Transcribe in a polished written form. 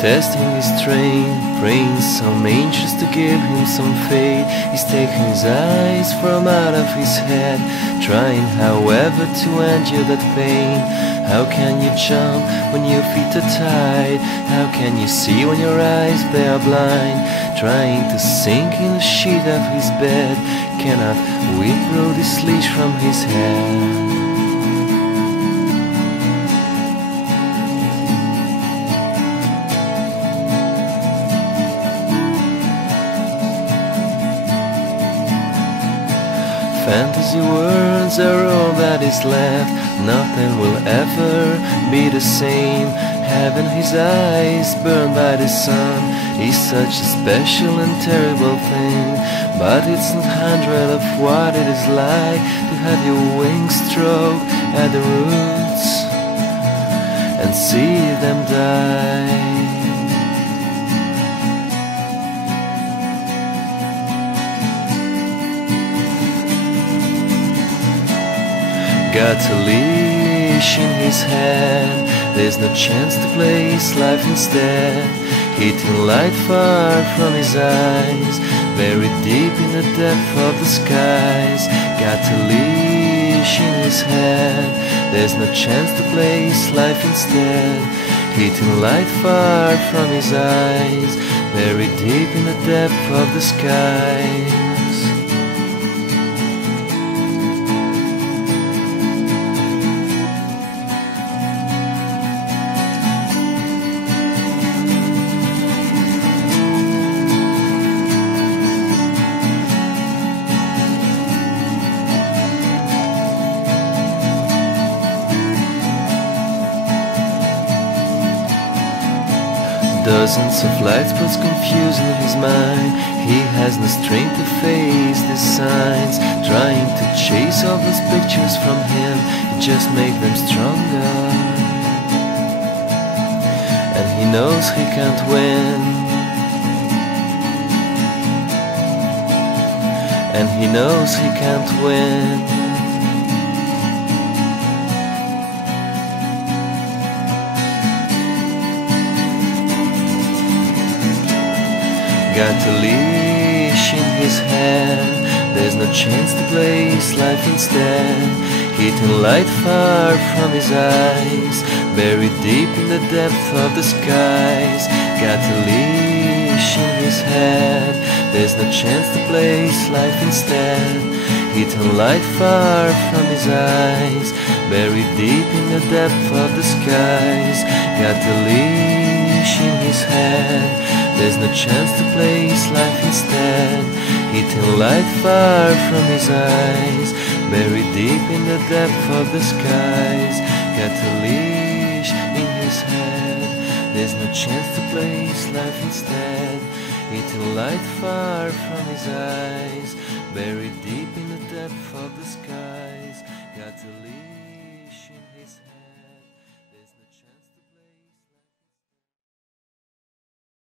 testing his strength, praying some angels to give him some faith. He's taking his eyes from out of his head, trying however to endure that pain. How can you jump when your feet are tied? How can you see when your eyes they are blind? Trying to sink in the sheet of his bed, cannot withdraw this leash from his head. Fantasy words are all that is left. Nothing will ever be the same. Having his eyes burned by the sun is such a special and terrible thing. But it's not hundred of what it is like to have your wings stroke at the roots and see them die. Got a leash in his hand, there's no chance to play his life instead. Hitting light far from his eyes, buried deep in the depth of the skies. Got a leash in his hand, there's no chance to play his life instead. Hitting light far from his eyes, buried deep in the depth of the skies. Dozens of light spots confusing his mind. He has no strength to face the signs. Trying to chase all those pictures from him, it just make them stronger. And he knows he can't win. And he knows he can't win. Got a leash in his hand, there's no chance to play his life instead. Hitting light far from his eyes, buried deep in the depth of the skies. Got a leash in his hand, there's no chance to play his life instead. Hitting light far from his eyes, buried deep in the depth of the skies. Got a leash in his hand, there's no chance to play his life instead. Hitting light far from his eyes, buried deep in the depth of the skies. Got a leash in his head, there's no chance to play his life instead. Hitting light far from his eyes, buried deep in the depth of the skies. Got a leash.